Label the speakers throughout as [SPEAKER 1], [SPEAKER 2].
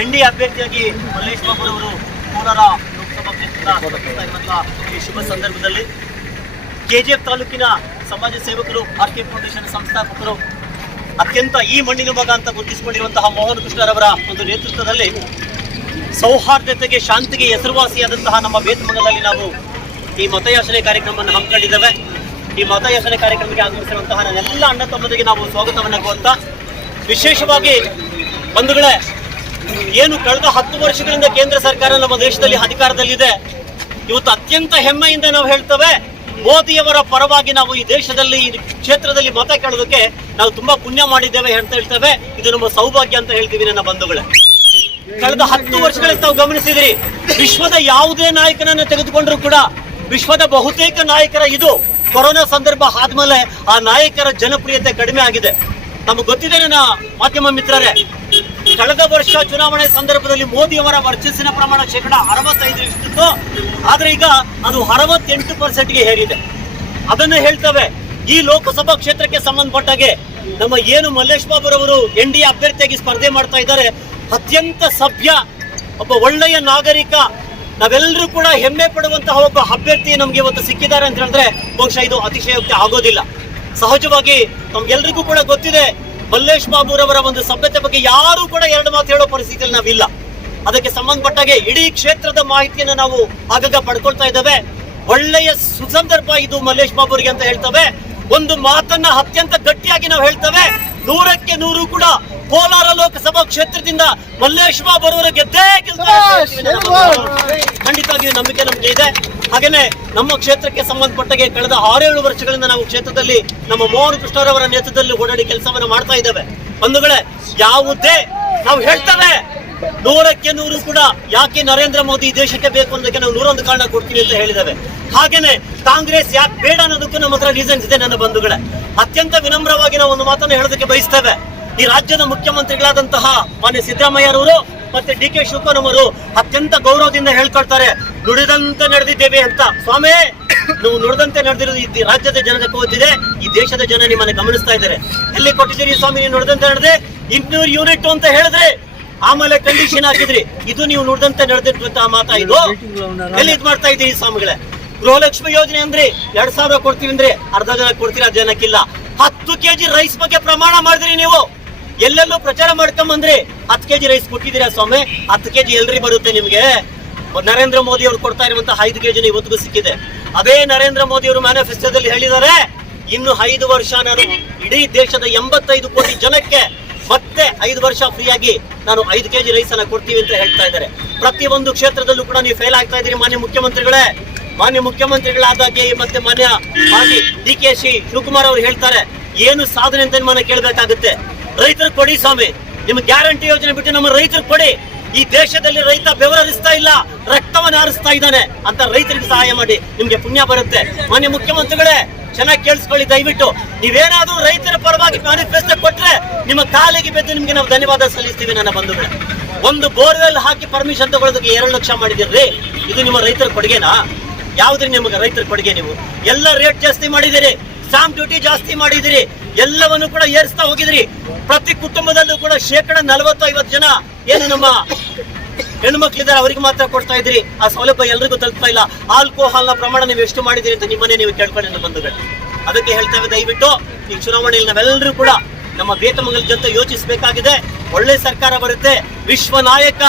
[SPEAKER 1] N D ಅಭ್ಯರ್ಥಿಯಾಗಿ ಮಲ್ಲೇಶ್ ಬಾಬು ಅವರು ಕೋಲಾರ ಲೋಕಸಭಾ ಕ್ಷೇತ್ರದ ಸ್ಪರ್ಧಿಸ್ತಾ ಇರುವಂತಹ ಈ ಶುಭ ಸಂದರ್ಭದಲ್ಲಿ ಕೆಜಿಎಫ್ ತಾಲೂಕಿನ ಸಮಾಜ ಸೇವಕರು ಆರ್ ಕೆ ಫೌಂಡೇಶನ್ ಸಂಸ್ಥಾಪಕರು, ಅತ್ಯಂತ ಈ ಮಣ್ಣಿನ ಮಗ ಅಂತ ಗುರುತಿಸಿಕೊಂಡಿರುವಂತಹ ಮೋಹನ್ ಕೃಷ್ಣರವರ ಒಂದು ನೇತೃತ್ವದಲ್ಲಿ ಸೌಹಾರ್ದತೆಗೆ, ಶಾಂತಿಗೆ ಹೆಸರುವಾಸಿಯಾದಂತಹ ನಮ್ಮ ಬೇತಮಂಗಲದಲ್ಲಿ ನಾವು ಈ ಮತಯಾಚನೆ ಕಾರ್ಯಕ್ರಮವನ್ನು ಹಮ್ಮಿಕೊಂಡಿದ್ದೇವೆ. ಈ ಮತಯಾಚನೆ ಕಾರ್ಯಕ್ರಮಕ್ಕೆ ಆಗಮಿಸಿರುವಂತಹ ನನ್ನೆಲ್ಲ ಅಣ್ಣ ತಮ್ಮದಿಗೆ ನಾವು ಸ್ವಾಗತವನ್ನು ಕೋರ್ತಾ ವಿಶೇಷವಾಗಿ ಬಂಧುಗಳೇ ಏನು ಕಳೆದ ಹತ್ತು ವರ್ಷಗಳಿಂದ ಕೇಂದ್ರ ಸರ್ಕಾರ ನಮ್ಮ ದೇಶದಲ್ಲಿ ಅಧಿಕಾರದಲ್ಲಿದೆ. ಇವತ್ತು ಅತ್ಯಂತ ಹೆಮ್ಮೆಯಿಂದ ನಾವು ಹೇಳ್ತೇವೆ, ಮೋದಿಯವರ ಪರವಾಗಿ ನಾವು ಈ ದೇಶದಲ್ಲಿ, ಈ ಕ್ಷೇತ್ರದಲ್ಲಿ ಮತ ಕೇಳೋದಕ್ಕೆ ನಾವು ತುಂಬಾ ಪುಣ್ಯ ಮಾಡಿದ್ದೇವೆ ಅಂತ ಹೇಳ್ತೇವೆ. ಇದು ನಮ್ಮ ಸೌಭಾಗ್ಯ ಅಂತ ಹೇಳ್ತೀವಿ ನನ್ನ ಬಂಧುಗಳೇ. ಕಳೆದ ಹತ್ತು ವರ್ಷಗಳಲ್ಲಿ ತಾವು ಗಮನಿಸಿದಿರಿ, ವಿಶ್ವದ ಯಾವುದೇ ನಾಯಕನನ್ನು ತೆಗೆದುಕೊಂಡ್ರು ಕೂಡ ವಿಶ್ವದ ಬಹುತೇಕ ನಾಯಕರ ಇದು ಕೊರೋನಾ ಸಂದರ್ಭ ಆದ್ಮೇಲೆ ಆ ನಾಯಕರ ಜನಪ್ರಿಯತೆ ಕಡಿಮೆ ಆಗಿದೆ. ನಮಗೆ ಗೊತ್ತಿದೆ ನನ್ನ ಮಾಧ್ಯಮ ಮಿತ್ರರೇ ಕಳೆದ ವರ್ಷ ಚುನಾವಣೆ ಸಂದರ್ಭದಲ್ಲಿ ಮೋದಿ ಅವರ ವರ್ಚಸ್ಸಿನ ಪ್ರಮಾಣ ಶೇಕಡ ಅರವತ್ತೈದರಷ್ಟಿತ್ತು. ಆದ್ರೆ ಈಗ ಅದು ಅರವತ್ತೆಂಟು ಪರ್ಸೆಂಟ್ಗೆ ಹೇರಿದೆ ಅದನ್ನ ಹೇಳ್ತವೆ, ಈ ಲೋಕಸಭಾ ಕ್ಷೇತ್ರಕ್ಕೆ ಸಂಬಂಧಪಟ್ಟಾಗೆ ನಮ್ಮ ಏನು ಮಲ್ಲೇಶ್ ಬಾಬುರವರು ಎನ್ ಡಿ ಅಭ್ಯರ್ಥಿಯಾಗಿ ಸ್ಪರ್ಧೆ ಮಾಡ್ತಾ ಇದ್ದಾರೆ, ಅತ್ಯಂತ ಸಭ್ಯ, ಒಬ್ಬ ಒಳ್ಳೆಯ ನಾಗರಿಕ, ನಾವೆಲ್ಲರೂ ಕೂಡ ಹೆಮ್ಮೆ ಪಡುವಂತಹ ಒಬ್ಬ ಅಭ್ಯರ್ಥಿ ನಮ್ಗೆ ಇವತ್ತು ಸಿಕ್ಕಿದ್ದಾರೆ ಅಂತ ಹೇಳಿದ್ರೆ ಬಹುಶಃ ಇದು ಅತಿಶಯೋಕ್ತಿ ಆಗೋದಿಲ್ಲ. ಸಹಜವಾಗಿ ನಮ್ಗೆಲ್ರಿಗೂ ಕೂಡ ಗೊತ್ತಿದೆ ಮಲ್ಲೇಶ್ ಬಾಬುರವರ ಒಂದು ಸಭ್ಯತೆ ಬಗ್ಗೆ ಯಾರು ಕೂಡ ಎರಡು ಮಾತು ಹೇಳೋ ಪರಿಸ್ಥಿತಿಯಲ್ಲಿ ನಾವಿಲ್ಲ. ಅದಕ್ಕೆ ಸಂಬಂಧಪಟ್ಟಾಗೆ ಇಡೀ ಕ್ಷೇತ್ರದ ಮಾಹಿತಿಯನ್ನು ನಾವು ಆಗಾಗ ಪಡ್ಕೊಳ್ತಾ ಇದ್ದೇವೆ. ಒಳ್ಳೆಯ ಸುಸಂದರ್ಭ ಇದು ಮಲ್ಲೇಶ್ ಬಾಬುರಿಗೆ ಅಂತ ಹೇಳ್ತವೆ. ಒಂದು ಮಾತನ್ನ ಅತ್ಯಂತ ಗಟ್ಟಿಯಾಗಿ ನಾವು ಹೇಳ್ತೇವೆ. ನೂರಕ್ಕೆ ನೂರು ಕೂಡ ಕೋಲಾರ ಲೋಕಸಭಾ ಕ್ಷೇತ್ರದಿಂದ ಮಲ್ಲೇಶ್ ಬಾಬು ಅವರ ಗೆದ್ದೇ ಖಂಡಿತವಾಗಿ ನಂಬಿಕೆ ನಮಗೆ ಇದೆ. ಹಾಗೇನೆ ನಮ್ಮ ಕ್ಷೇತ್ರಕ್ಕೆ ಸಂಬಂಧಪಟ್ಟಾಗೆ ಕಳೆದ ಆರೇಳು ವರ್ಷಗಳಿಂದ ನಾವು ಕ್ಷೇತ್ರದಲ್ಲಿ ನಮ್ಮ ಮೋಹನ್ ಕೃಷ್ಣರವರ ನೇತೃತ್ವದಲ್ಲಿ ಓಡಾಡಿ ಕೆಲಸವನ್ನು ಮಾಡ್ತಾ ಇದ್ದೇವೆ. ಬಂಧುಗಳೇ, ಯಾವುದೇ ನಾವು ಹೇಳ್ತೇವೆ, ನೂರಕ್ಕೆ ನೂರು ಕೂಡ ಯಾಕೆ ನರೇಂದ್ರ ಮೋದಿ ದೇಶಕ್ಕೆ ಬೇಕು ಅನ್ನೋದಕ್ಕೆ ನಾವು ನೂರೊಂದು ಕಾರಣ ಕೊಡ್ತೀನಿ ಅಂತ ಹೇಳಿದ್ದೇವೆ. ಹಾಗೇನೆ ಕಾಂಗ್ರೆಸ್ ಯಾಕೆ ಬೇಡ ಅನ್ನೋದಕ್ಕೂ ನಮ್ಮ ಹತ್ರ ರೀಸನ್ಸ್ ಇದೆ ನನ್ನ ಬಂಧುಗಳೇ. ಅತ್ಯಂತ ವಿನಮ್ರವಾಗಿ ನಾವು ಒಂದು ಮಾತನ್ನು ಹೇಳೋದಕ್ಕೆ ಬಯಸ್ತೇವೆ. ಈ ರಾಜ್ಯದ ಮುಖ್ಯಮಂತ್ರಿಗಳಾದಂತಹ ಮಾನ್ಯ ಸಿದ್ದರಾಮಯ್ಯರವರು ಮತ್ತೆ ಡಿ ಕೆ ಶಿವಕುಮಾರ್ ಅತ್ಯಂತ ಗೌರವದಿಂದ ಹೇಳ್ಕೊಳ್ತಾರೆ, ನುಡಿದಂತೆ ನಡೆದಿದ್ದೇವೆ ಅಂತ. ಸ್ವಾಮಿ, ನೀವು ನುಡಿದಂತೆ ನಡೆದಿರೋದು ಈ ರಾಜ್ಯದ ಜನತೆ ಕೋತಿದೆ ಈ ದೇಶದ ಜನ ನಿಮ್ಮನ್ನ ಗಮನಿಸ್ತಾ ಇದ್ದಾರೆ. ಎಲ್ಲಿ ಕೊಟ್ಟಿದ್ದೀರಿ ಸ್ವಾಮಿ, ನೀವು ನುಡಿದಂತೆ ನಡೆದೆ? ಇನ್ನೂರು ಯೂನಿಟ್ ಅಂತ ಹೇಳಿದ್ರೆ ಆಮೇಲೆ ಕಂಡೀಷನ್ ಹಾಕಿದ್ರಿ. ಇದು ನೀವು ನುಡಿದಂತೆ ನಡೆದಿರುವಂತಹ ಮಾತಾ ಇದು. ಎಲ್ಲಿ ಇದು ಮಾಡ್ತಾ ಇದ್ದೀರಿ ಸ್ವಾಮಿಗಳೇ? ಗೃಹಲಕ್ಷ್ಮಿ ಯೋಜನೆ ಅಂದ್ರೆ ಎರಡ್ ಸಾವಿರ ಕೊಡ್ತೀವಿ ಅಂದ್ರೆ ಅರ್ಧ ಜನ ಕೊಡ್ತೀರಾ ಜನಕ್ಕಿಲ್ಲ ಹತ್ತು ಕೆಜಿ ರೈಸ್ ಬಗ್ಗೆ ಪ್ರಮಾಣ ಮಾಡಿದ್ರಿ ನೀವು. ಎಲ್ಲೆಲ್ಲೂ ಪ್ರಚಾರ ಮಾಡ್ಕೊಂಬಂದ್ರಿ ಹತ್ತು ಕೆಜಿ ರೈಸ್ ಕೊಟ್ಟಿದ್ದೀರಾ ಸ್ವಾಮಿ? ಹತ್ತು ಕೆಜಿ ಎಲ್ರಿ ಬರುತ್ತೆ ನಿಮ್ಗೆ? ನರೇಂದ್ರ ಮೋದಿ ಅವರು ಕೊಡ್ತಾ ಇರುವಂತಹ ಐದು ಕೆಜಿ ಇವತ್ತಿಗೂ ಸಿಕ್ಕಿದೆ. ಅದೇ ನರೇಂದ್ರ ಮೋದಿ ಅವರು ಮ್ಯಾನಿಫೆಸ್ಟೋದಲ್ಲಿ ಹೇಳಿದ್ದಾರೆ, ಇನ್ನು ಐದು ವರ್ಷ ನಾನು ಇಡೀ ದೇಶದ ಎಂಬತ್ತೈದು ಕೋಟಿ ಜನಕ್ಕೆ ಮತ್ತೆ ಐದು ವರ್ಷ ಫ್ರೀಯಾಗಿ ನಾನು ಐದು ಕೆಜಿ ರೈಸ್ ಅನ್ನ ಕೊಡ್ತೀವಿ ಅಂತ ಹೇಳ್ತಾ ಇದ್ದಾರೆ. ಪ್ರತಿಯೊಂದು ಕ್ಷೇತ್ರದಲ್ಲೂ ಕೂಡ ನೀವು ಫೇಲ್ ಆಗ್ತಾ ಇದ್ದೀರಿ ಮಾನ್ಯ ಮುಖ್ಯಮಂತ್ರಿಗಳೇ. ಮಾನ್ಯ ಮುಖ್ಯಮಂತ್ರಿಗಳಾದಾಗೆ ಮತ್ತೆ ಮಾನ್ಯ ಡಿ ಕೆ ಶಿ ಶಿವಕುಮಾರ್ ಅವರು ಹೇಳ್ತಾರೆ, ಏನು ಸಾಧನೆ ಅಂತ ನಿಮ್ಮನ್ನ ಕೇಳಬೇಕಾಗುತ್ತೆ. ರೈತರು ಕೊಡಿ ಸ್ವಾಮಿ. ನಿಮ್ಮ ಗ್ಯಾರಂಟಿ ಯೋಜನೆ ಬಿಟ್ಟು ನಮ್ಮ ರೈತರು ಕೊಡಿ. ಈ ದೇಶದಲ್ಲಿ ರೈತ ಬೆವರರಿಸ್ತಾ ಇಲ್ಲ, ರಕ್ತವನ್ನು ಹಾರಿಸ್ತಾ ಇದ್ದಾನೆ ಅಂತ ರೈತರಿಗೆ ಸಹಾಯ ಮಾಡಿ. ನಿಮ್ಗೆ ಪುಣ್ಯ ಬರುತ್ತೆ. ಮಾನ್ಯ ಮುಖ್ಯಮಂತ್ರಿಗಳೇ, ಚೆನ್ನಾಗಿ ಕೇಳಿಸ್ಕೊಳ್ಳಿ ದಯವಿಟ್ಟು. ನೀವೇನಾದ್ರೂ ರೈತರ ಪರವಾಗಿ ಮ್ಯಾನಿಫೆಸ್ಟೋ ಕೊಟ್ರೆ ನಿಮ್ಮ ಕಾಲಿಗೆ ಬೆದ್ದು ನಿಮ್ಗೆ ನಾವು ಧನ್ಯವಾದ ಸಲ್ಲಿಸ್ತೀವಿ ನನ್ನ ಬಂಧುಗಳೇ. ಒಂದು ಬೋರ್ವೆಲ್ ಹಾಕಿ ಪರ್ಮಿಷನ್ ತಗೊಳ್ಳೋದಕ್ಕೆ ಎರಡು ಲಕ್ಷ ಮಾಡಿದಿರ್ರಿ ಇದು ನಿಮ್ಮ ರೈತರ ಕೊಡುಗೆನಾ? ಯಾವ್ದ್ರಿ ನಿಮಗೆ ರೈತರ ಕೊಡುಗೆ ನೀವು? ಎಲ್ಲ ರೇಟ್ ಜಾಸ್ತಿ ಮಾಡಿದಿರಿ ಸ್ಟಾಂಪ್ ಡ್ಯೂಟಿ ಜಾಸ್ತಿ ಮಾಡಿದಿರಿ ಎಲ್ಲವನ್ನು ಕೂಡ ಏರಿಸ್ತಾ ಹೋಗಿದ್ರಿ. ಪ್ರತಿ ಕುಟುಂಬದಲ್ಲೂ ಕೂಡ ಶೇಕಡ ನಲವತ್ತು ಐವತ್ತು ಜನ ಏನು ನಮ್ಮ ಹೆಣ್ಮಕ್ಳಿದ್ದಾರೆ ಅವರಿಗೆ ಮಾತ್ರ ಕೊಡ್ತಾ ಇದ್ರಿ. ಆ ಸೌಲಭ್ಯ ಎಲ್ರಿಗೂ ತಲುಪ್ತಾ ಇಲ್ಲ. ಆಲ್ಕೋಹಾಲ್ನ ಪ್ರಮಾಣ ನೀವು ಎಷ್ಟು ಮಾಡಿದಿರಿ ಅಂತ ನಿಮ್ಮನ್ನೇ ನೀವು ಕೇಳ್ಕೊಂಡು ಬಂಧುಗಳು. ಅದಕ್ಕೆ ಹೇಳ್ತೇವೆ, ದಯವಿಟ್ಟು ಈ ಚುನಾವಣೆಯಲ್ಲಿ ನಾವೆಲ್ಲರೂ ಕೂಡ ನಮ್ಮ ಬೇತಮಂಗಲ ಜೊತೆ ಯೋಚಿಸಬೇಕಾಗಿದೆ. ಒಳ್ಳೆ ಸರ್ಕಾರ ಬರುತ್ತೆ. ವಿಶ್ವ ನಾಯಕ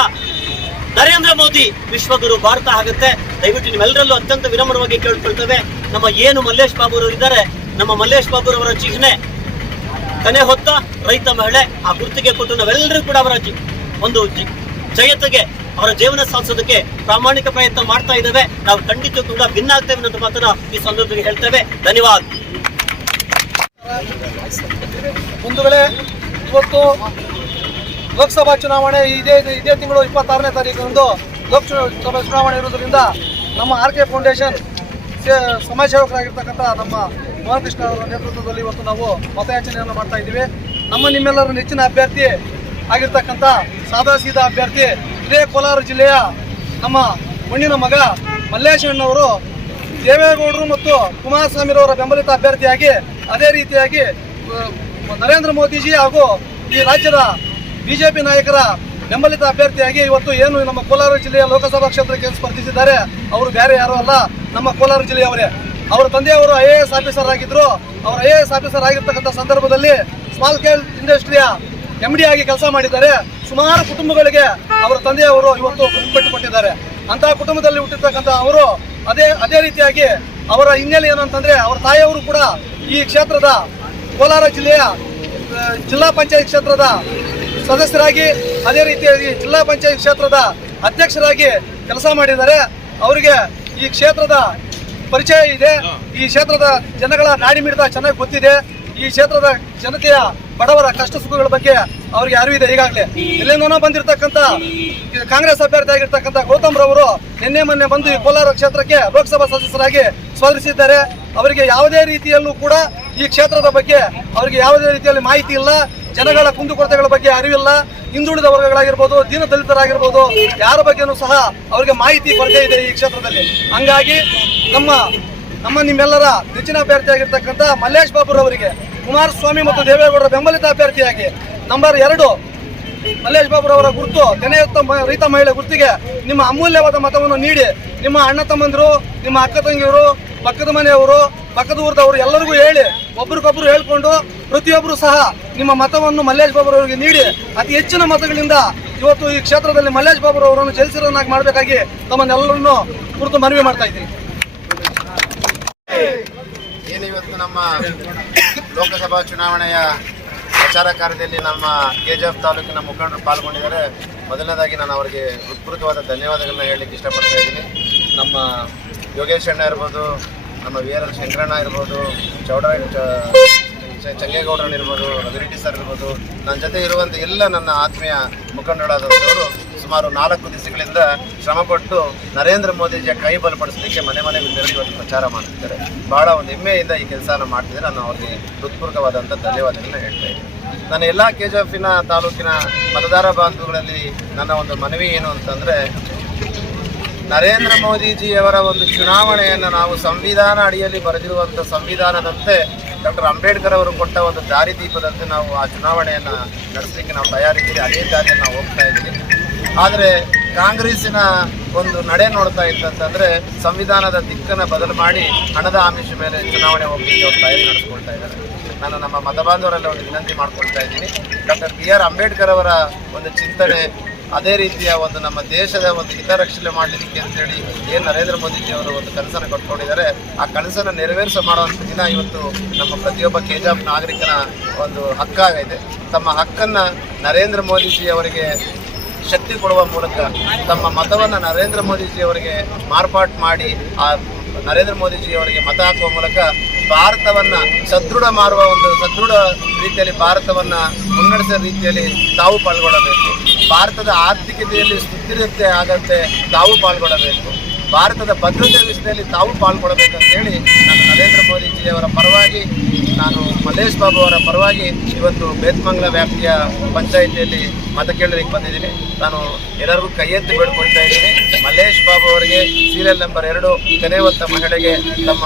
[SPEAKER 1] ನರೇಂದ್ರ ಮೋದಿ ವಿಶ್ವಗುರು ಭಾರತ ಆಗುತ್ತೆ. ದಯವಿಟ್ಟು ನಿಮ್ಮೆಲ್ಲರಲ್ಲೂ ಅತ್ಯಂತ ವಿನಮ್ರವಾಗಿ ಕೇಳ್ಕೊಳ್ತೇವೆ. ನಮ್ಮ ಏನು ಮಲ್ಲೇಶ್ ಬಾಬು ಇದ್ದಾರೆ, ನಮ್ಮ ಮಲ್ಲೇಶ್ ಬಾಬು ಅವರ ಚಿಹ್ನೆ ಕನೆ ಹೊತ್ತ ರೈತ ಮಹಿಳೆ ಆ ಗುರುತಿಗೆ ಕೊಟ್ಟು ನಾವೆಲ್ಲರೂ ಕೂಡ ಅವರ ಒಂದು ಜಯತೆಗೆ, ಅವರ ಜೀವನ ಸಾಧಿಸೋದಕ್ಕೆ ಪ್ರಾಮಾಣಿಕ ಪ್ರಯತ್ನ ಮಾಡ್ತಾ ಇದ್ದೇವೆ. ನಾವು ಖಂಡಿತ ಕೂಡ ಭಿನ್ನ ಆಗ್ತೇವೆ ಅನ್ನೋದು ಮಾತನ್ನ ಈ ಸಂದರ್ಭದಲ್ಲಿ ಹೇಳ್ತೇವೆ. ಧನ್ಯವಾದ. ಒಂದು ವೇಳೆ ಇವತ್ತು ಲೋಕಸಭಾ ಚುನಾವಣೆ ಇದೇ ಇದೇ ತಿಂಗಳು ಇಪ್ಪತ್ತಾರನೇ ತಾರೀಕಿನಂದು ಲೋಕಸಭಾ ಚುನಾವಣೆ ಇರುವುದರಿಂದ ನಮ್ಮ ಆರ್ ಕೆ ಫೌಂಡೇಶನ್ ಸಮಾಜ ಸೇವಕರಾಗಿರ್ತಕ್ಕಂಥ ನಮ್ಮ ಮೋಹನಕೃಷ್ಣ ಅವರ ನೇತೃತ್ವದಲ್ಲಿ ಇವತ್ತು ನಾವು ಮತಯಾಚನೆಯನ್ನು ಮಾಡ್ತಾ ಇದ್ದೀವಿ. ನಮ್ಮ ನಿಮ್ಮೆಲ್ಲರ ನೆಚ್ಚಿನ ಅಭ್ಯರ್ಥಿ ಆಗಿರ್ತಕ್ಕಂಥ ಸಾದಾ ಸೀದಾ ಅಭ್ಯರ್ಥಿ ಇದೇ ಕೋಲಾರ ಜಿಲ್ಲೆಯ ನಮ್ಮ ಮಣ್ಣಿನ ಮಗ ಮಲ್ಲೇಶಣ್ಣವರು ದೇವೇಗೌಡರು ಮತ್ತು ಕುಮಾರಸ್ವಾಮಿರವರ ಬೆಂಬಲಿತ ಅಭ್ಯರ್ಥಿಯಾಗಿ ಅದೇ ರೀತಿಯಾಗಿ ನರೇಂದ್ರ ಮೋದಿಜಿ ಹಾಗೂ ಈ ರಾಜ್ಯದ ಬಿಜೆಪಿ ನಾಯಕರ ಬೆಂಬಲಿತ ಅಭ್ಯರ್ಥಿಯಾಗಿ ಇವತ್ತು ಏನು ನಮ್ಮ ಕೋಲಾರ ಜಿಲ್ಲೆಯ ಲೋಕಸಭಾ ಕ್ಷೇತ್ರಕ್ಕೆ ಸ್ಪರ್ಧಿಸಿದ್ದಾರೆ, ಅವರು ಬೇರೆ ಯಾರೂ ಅಲ್ಲ, ನಮ್ಮ ಕೋಲಾರ ಜಿಲ್ಲೆಯವರೇ. ಅವರ ತಂದೆಯವರು ಐ ಎ ಎಸ್ ಆಫೀಸರ್ ಆಗಿದ್ರು. ಅವರು ಐ ಎ ಎಸ್ ಆಫೀಸರ್ ಆಗಿರ್ತಕ್ಕಂಥ ಸಂದರ್ಭದಲ್ಲಿ ಸ್ಮಾಲ್ ಸ್ಕೇಲ್ ಇಂಡಸ್ಟ್ರಿಯ ಎಂ ಡಿ ಆಗಿ ಕೆಲಸ ಮಾಡಿದ್ದಾರೆ. ಸುಮಾರು ಕುಟುಂಬಗಳಿಗೆ ಅವರ ತಂದೆಯವರು ಇವತ್ತು ಬಿಟ್ಟು ಕೊಟ್ಟಿದ್ದಾರೆ ಅಂತಹ ಕುಟುಂಬದಲ್ಲಿ ಹುಟ್ಟಿರ್ತಕ್ಕಂಥ ಅವರು ಅದೇ ಅದೇ ರೀತಿಯಾಗಿ ಅವರ ಹಿನ್ನೆಲೆ ಏನಂತಂದ್ರೆ ಅವರ ತಾಯಿಯವರು ಕೂಡ ಈ ಕ್ಷೇತ್ರದ ಕೋಲಾರ ಜಿಲ್ಲೆಯ ಜಿಲ್ಲಾ ಪಂಚಾಯತ್ ಕ್ಷೇತ್ರದ ಸದಸ್ಯರಾಗಿ, ಅದೇ ರೀತಿಯಾಗಿ ಜಿಲ್ಲಾ ಪಂಚಾಯತ್ ಕ್ಷೇತ್ರದ ಅಧ್ಯಕ್ಷರಾಗಿ ಕೆಲಸ ಮಾಡಿದ್ದಾರೆ. ಅವರಿಗೆ ಈ ಕ್ಷೇತ್ರದ ಪರಿಚಯ ಇದೆ. ಈ ಕ್ಷೇತ್ರದ ಜನಗಳ ನಾಡಿ ಮಿಡಿತ ಚೆನ್ನಾಗಿ ಗೊತ್ತಿದೆ. ಈ ಕ್ಷೇತ್ರದ ಜನತೆಯ ಬಡವರ ಕಷ್ಟ ಸುಖಗಳ ಬಗ್ಗೆ ಅವರಿಗೆ ಅರಿವಿದೆ ಈಗಾಗಲೇ ಇಲ್ಲಿಂದನೋ ಬಂದಿರತಕ್ಕಂಥ ಕಾಂಗ್ರೆಸ್ ಅಭ್ಯರ್ಥಿ ಆಗಿರ್ತಕ್ಕಂಥ ಗೌತಮ್ ರವರು ನಿನ್ನೆ ಮೊನ್ನೆ ಬಂದು ಈ ಕೋಲಾರ ಕ್ಷೇತ್ರಕ್ಕೆ ಲೋಕಸಭಾ ಸದಸ್ಯರಾಗಿ ಸ್ಪರ್ಧಿಸಿದ್ದಾರೆ. ಅವರಿಗೆ ಯಾವುದೇ ರೀತಿಯಲ್ಲೂ ಕೂಡ ಈ ಕ್ಷೇತ್ರದ ಬಗ್ಗೆ ಅವರಿಗೆ ಯಾವುದೇ ರೀತಿಯಲ್ಲಿ ಮಾಹಿತಿ ಇಲ್ಲ. ಜನಗಳ ಕುಂದುಕೊರತೆಗಳ ಬಗ್ಗೆ ಅರಿವಿಲ್ಲ. ಹಿಂದುಳಿದ ವರ್ಗಗಳಾಗಿರ್ಬೋದು ದೀನ ದಲಿತರಾಗಿರ್ಬೋದು ಯಾರ ಬಗ್ಗೆನೂ ಸಹ ಅವರಿಗೆ ಮಾಹಿತಿ ಕೊರತೆ ಇದೆ ಈ ಕ್ಷೇತ್ರದಲ್ಲಿ. ಹಂಗಾಗಿ ನಮ್ಮ ನಮ್ಮ ನಿಮ್ಮೆಲ್ಲರ ನೆಚ್ಚಿನ ಅಭ್ಯರ್ಥಿಯಾಗಿರ್ತಕ್ಕಂಥ ಮಲ್ಲೇಶ್ ಬಾಬುರವರಿಗೆ, ಕುಮಾರಸ್ವಾಮಿ ಮತ್ತು ದೇವೇಗೌಡರ ಬೆಂಬಲಿತ ಅಭ್ಯರ್ಥಿಯಾಗಿ ನಂಬರ್ ಎರಡು, ಮಲ್ಲೇಶ್ ಬಾಬುರವರ ಗುರುತು, ತೆನೆಯುತ್ತ ರೈತ ಮಹಿಳೆ ಗುರುತಿಗೆ ನಿಮ್ಮ ಅಮೂಲ್ಯವಾದ ಮತವನ್ನು ನೀಡಿ, ನಿಮ್ಮ ಅಣ್ಣ ತಮ್ಮಂದಿರು, ನಿಮ್ಮ ಅಕ್ಕ ತಂಗಿಯವರು ಪಕ್ಕದ ಮನೆಯವರು, ಪಕ್ಕದ ಊರದವರು ಎಲ್ಲರಿಗೂ ಹೇಳಿ, ಒಬ್ರಿಗೊಬ್ರು ಹೇಳ್ಕೊಂಡು ಪ್ರತಿಯೊಬ್ಬರು ಸಹ ನಿಮ್ಮ ಮತವನ್ನು ಮಲ್ಲೇಶ್ ಬಾಬುರವರಿಗೆ ನೀಡಿ ಅತಿ ಹೆಚ್ಚಿನ ಮತಗಳಿಂದ ಇವತ್ತು ಈ ಕ್ಷೇತ್ರದಲ್ಲಿ ಮಲ್ಲೇಶ್ ಬಾಬುರವರನ್ನು ಜಯಿಸಿರನ್ನಾಗಿ ಮಾಡಬೇಕಾಗಿ ತಮ್ಮನ್ನೆಲ್ಲರನ್ನು ಕುರಿತು ಮನವಿ ಮಾಡ್ತಾ ಇದ್ದೀನಿ.
[SPEAKER 2] ಏನು ಇವತ್ತು ನಮ್ಮ ಲೋಕಸಭಾ ಚುನಾವಣೆಯ ಪ್ರಚಾರ ಕಾರ್ಯದಲ್ಲಿ ನಮ್ಮ ಕೆ ತಾಲೂಕಿನ ಮುಖಂಡರು ಪಾಲ್ಗೊಂಡಿದ್ದಾರೆ. ಮೊದಲನೇದಾಗಿ ನಾನು ಅವರಿಗೆ ಹೃತ್ಪೂರ್ವಕವಾದ ಧನ್ಯವಾದಗಳನ್ನ ಹೇಳಲಿಕ್ಕೆ ಇಷ್ಟಪಡ್ತಾ ಇದ್ದೀನಿ. ನಮ್ಮ ಯೋಗೇಶ್ ಅಣ್ಣ ಇರ್ಬೋದು, ನಮ್ಮ ವಿ ಆರ್ ಎಲ್ ಶಂಕರಣ್ಣ ಇರ್ಬೋದು, ಚೌಡ ಚ- ಚಂಗೇಗೌಡರನ್ನ ಇರ್ಬೋದು ರವಿರೆಡ್ಡಿ ಸರ್ ಇರ್ಬೋದು ನನ್ನ ಜೊತೆ ಇರುವಂಥ ಎಲ್ಲ ನನ್ನ ಆತ್ಮೀಯ ಮುಖಂಡರಾದಂಥವರು ಸುಮಾರು ನಾಲ್ಕು ದಿವಸಗಳಿಂದ ಶ್ರಮಪಟ್ಟು ನರೇಂದ್ರ ಮೋದಿಜಿಯ ಕೈ ಬಲಪಡಿಸಲಿಕ್ಕೆ ಮನೆ ಮನೆಗೆ ತೆರಳಿ ಇವತ್ತು ಪ್ರಚಾರ ಮಾಡ್ತಿದ್ದಾರೆ. ಭಾಳ ಒಂದು ಹೆಮ್ಮೆಯಿಂದ ಈ ಕೆಲಸನ ಮಾಡ್ತಿದ್ದಾರೆ. ನಾನು ಅವ್ರಿಗೆ ಹೃತ್ಪೂರ್ವಕವಾದಂಥ ಧನ್ಯವಾದಗಳನ್ನ ಹೇಳ್ತಾ ಇದ್ದೀನಿ. ನನ್ನ ಎಲ್ಲ ಕೆ ಜಿ ಎಫಿನ ತಾಲೂಕಿನ ಮತದಾರ ಬಾಂಧವಗಳಲ್ಲಿ ನನ್ನ ಒಂದು ಮನವಿ ಏನು ಅಂತಂದರೆ, ನರೇಂದ್ರ ಮೋದಿಜಿಯವರ ಒಂದು ಚುನಾವಣೆಯನ್ನು ನಾವು ಸಂವಿಧಾನ ಅಡಿಯಲ್ಲಿ ಬರೆದಿರುವಂಥ ಸಂವಿಧಾನದಂತೆ ಡಾಕ್ಟರ್ ಅಂಬೇಡ್ಕರ್ ಅವರು ಕೊಟ್ಟ ಒಂದು ದಾರಿದೀಪದಂತೆ ನಾವು ಆ ಚುನಾವಣೆಯನ್ನು ನಡೆಸಲಿಕ್ಕೆ ನಾವು ತಯಾರಿದ್ದೀವಿ. ಅದೇ ದಾರಿಯಲ್ಲಿ ನಾವು ಹೋಗ್ತಾ ಇದ್ದೀವಿ. ಆದರೆ ಕಾಂಗ್ರೆಸ್ಸಿನ ಒಂದು ನಡೆ ನೋಡ್ತಾ ಇತ್ತಂತಂದರೆ ಸಂವಿಧಾನದ ದಿಕ್ಕನ್ನು ಬದಲು ಮಾಡಿ ಹಣದ ಆಮಿಷ ಮೇಲೆ ಚುನಾವಣೆ ಹೋಗ್ಲಿಕ್ಕೆ ಅವರು ತಯಾರಿ ನಡೆಸ್ಕೊಳ್ತಾ ಇದ್ದಾರೆ. ನಾನು ನಮ್ಮ ಮತಬಾಂಧವರಲ್ಲಿ ಒಂದು ವಿನಂತಿ ಮಾಡ್ಕೊಳ್ತಾ ಇದ್ದೀನಿ. ಡಾಕ್ಟರ್ ಬಿ ಆರ್ ಅಂಬೇಡ್ಕರ್ ಅವರ ಒಂದು ಚಿಂತನೆ ಅದೇ ರೀತಿಯ ಒಂದು ನಮ್ಮ ದೇಶದ ಒಂದು ಹಿತರಕ್ಷಣೆ ಮಾಡಲಿಕ್ಕೆ ಅಂತೇಳಿ ಏನು ನರೇಂದ್ರ ಮೋದಿಜಿ ಅವರು ಒಂದು ಕನಸನ್ನು ಕಟ್ಕೊಂಡಿದ್ದಾರೆ. ಆ ಕನಸನ್ನು ನೆರವೇರಿಸ ಮಾಡುವಂಥ ದಿನ ಇವತ್ತು ನಮ್ಮ ಪ್ರತಿಯೊಬ್ಬ ಕೆಜಾಬ್ ನಾಗರಿಕನ ಒಂದು ಹಕ್ಕಾಗೈತೆ. ತಮ್ಮ ಹಕ್ಕನ್ನು ನರೇಂದ್ರ ಮೋದಿಜಿ ಅವರಿಗೆ ಶಕ್ತಿ ಕೊಡುವ ಮೂಲಕ ತಮ್ಮ ಮತವನ್ನು ನರೇಂದ್ರ ಮೋದಿಜಿ ಅವರಿಗೆ ಮಾರ್ಪಾಟು ಮಾಡಿ, ಆ ನರೇಂದ್ರ ಮೋದಿಜಿ ಅವರಿಗೆ ಮತ ಹಾಕುವ ಮೂಲಕ ಭಾರತವನ್ನ ಸದೃಢ ಮಾಡುವ ಒಂದು ಸದೃಢ ರೀತಿಯಲ್ಲಿ ಭಾರತವನ್ನ ಮುನ್ನಡೆಸುವ ರೀತಿಯಲ್ಲಿ ತಾವು ಪಾಲ್ಗೊಳ್ಳಬೇಕು. ಭಾರತದ ಆರ್ಥಿಕತೆಯಲ್ಲಿ ಸುಸ್ಥಿರತೆ ಆಗಂತೆ ತಾವು ಪಾಲ್ಗೊಳ್ಳಬೇಕು. ಭಾರತದ ಭದ್ರತೆ ವಿಷಯದಲ್ಲಿ ತಾವು ಪಾಲ್ಗೊಳ್ಳಬೇಕಂತ ಹೇಳಿ ನಾನು ನರೇಂದ್ರ ಮೋದಿಜಿಯವರ ಪರವಾಗಿ, ನಾನು ಮಲ್ಲೇಶ್ ಬಾಬು ಅವರ ಪರವಾಗಿ ಇವತ್ತು ಬೇತ್ಮಂಗ್ಲ ವ್ಯಾಪ್ತಿಯ ಪಂಚಾಯಿತಿಯಲ್ಲಿ ಮತ ಕೇಳಲಿಕ್ಕೆ ಬಂದಿದ್ದೀನಿ. ನಾನು ಎಲ್ಲರಿಗೂ ಕೈ ಎತ್ತಿ ಬೇಡ್ಕೊಳ್ತಾ ಇದ್ದೀನಿ. ಮಲ್ಲೇಶ್ ಬಾಬು ಅವರಿಗೆ ಸೀರಿಯಲ್ ನಂಬರ್ ಎರಡು ತೆನೆ ಹೊತ್ತ ಮಹಿಳೆಗೆ ತಮ್ಮ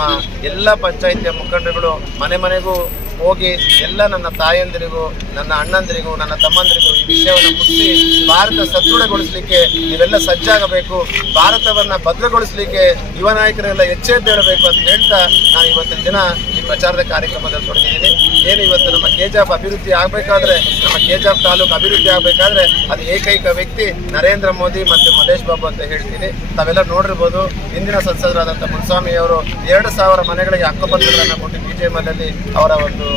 [SPEAKER 2] ಎಲ್ಲ ಪಂಚಾಯಿತಿಯ ಮುಖಂಡರುಗಳು ಮನೆ ಮನೆಗೂ ಹೋಗಿ ಎಲ್ಲ ನನ್ನ ತಾಯಂದಿರಿಗೂ, ನನ್ನ ಅಣ್ಣಂದಿರಿಗೂ, ನನ್ನ ತಮ್ಮಂದಿರಿಗೂ ಈ ವಿಷಯವನ್ನು ಮುಟ್ಟಿಸಿ ಭಾರತ ಸದೃಢಗೊಳಿಸಲಿಕ್ಕೆ ನೀವೆಲ್ಲ ಸಜ್ಜಾಗಬೇಕು, ಭಾರತವನ್ನ ಭದ್ರಗೊಳಿಸಲಿಕ್ಕೆ ಯುವ ನಾಯಕರೆಲ್ಲ ಎಚ್ಚೆದ್ದೇಳಬೇಕು ಅಂತ ಹೇಳ್ತಾ ನಾನು ಇವತ್ತಿನ ದಿನ ಪ್ರಚಾರದ ಕಾರ್ಯಕ್ರಮದಲ್ಲಿ ತೊಡಗಿದ್ದೀನಿ. ಏನು ಇವತ್ತು ನಮ್ಮ ಕೆಜಾಫ್ ಅಭಿವೃದ್ಧಿ ಆಗಬೇಕಾದ್ರೆ, ನಮ್ಮ ಕೆಜಾಫ್ ತಾಲೂಕು ಅಭಿವೃದ್ಧಿ ಆಗಬೇಕಾದ್ರೆ ಅದು ಏಕೈಕ ವ್ಯಕ್ತಿ ನರೇಂದ್ರ ಮೋದಿ ಮತ್ತು ಮಹೇಶ್ ಬಾಬು ಅಂತ ಹೇಳ್ತೀನಿ. ತಾವೆಲ್ಲ ನೋಡಿರ್ಬೋದು, ಹಿಂದಿನ ಸಂಸದರಾದಂಥ ಮುನ್ಸ್ವಾಮಿ ಅವರು ಎರಡು ಸಾವಿರ ಮನೆಗಳಿಗೆ ಹಕ್ಕುಪತ್ರಗಳನ್ನು ಕೊಟ್ಟು ಬಿ ಜೆ ಅವರ ಒಂದು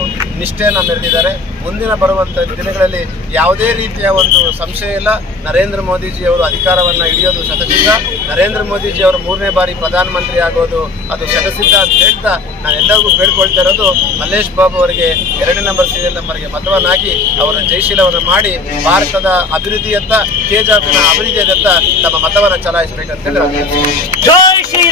[SPEAKER 2] ನಿಷ್ಠೆಯನ್ನು ಮೆರೆದಿದ್ದಾರೆ. ಮುಂದಿನ ಬರುವಂಥ ದಿನಗಳಲ್ಲಿ ಯಾವುದೇ ರೀತಿಯ ಒಂದು ಸಂಶಯ ಇಲ್ಲ. ನರೇಂದ್ರ ಮೋದಿಜಿ ಅವರು ಅಧಿಕಾರವನ್ನು ಹಿಡಿಯೋದು ಶತಸಿದ್ಧ. ನರೇಂದ್ರ ಮೋದಿಜಿ ಅವರು ಮೂರನೇ ಬಾರಿ ಪ್ರಧಾನಮಂತ್ರಿ ಆಗೋದು ಅದು ಶತಸಿದ್ಧ ಅಂತ ಹೇಳ್ತಾ ನಾನು ಎಲ್ಲರಿಗೂ ಬೇಡ್ಕೊಳ್ತಾ ಇರೋದು, ಮಲ್ಲೇಶ್ ಬಾಬು ಅವರಿಗೆ ಎರಡನೇ ನಂಬರ್ ಸೀರಿಯಲ್ ನಂಬರ್ಗೆ ಮತವನ್ನು ಹಾಕಿ ಅವರ ಜಯಶೀಲವನ್ನು ಮಾಡಿ ಭಾರತದ ಅಭಿವೃದ್ಧಿಯತ್ತ ಕೆಜಾಫಿನ ಅಭಿವೃದ್ಧಿಯತ್ತ ತಮ್ಮ ಮತವನ್ನು ಚಲಾಯಿಸಬೇಕಂತ ಹೇಳಿ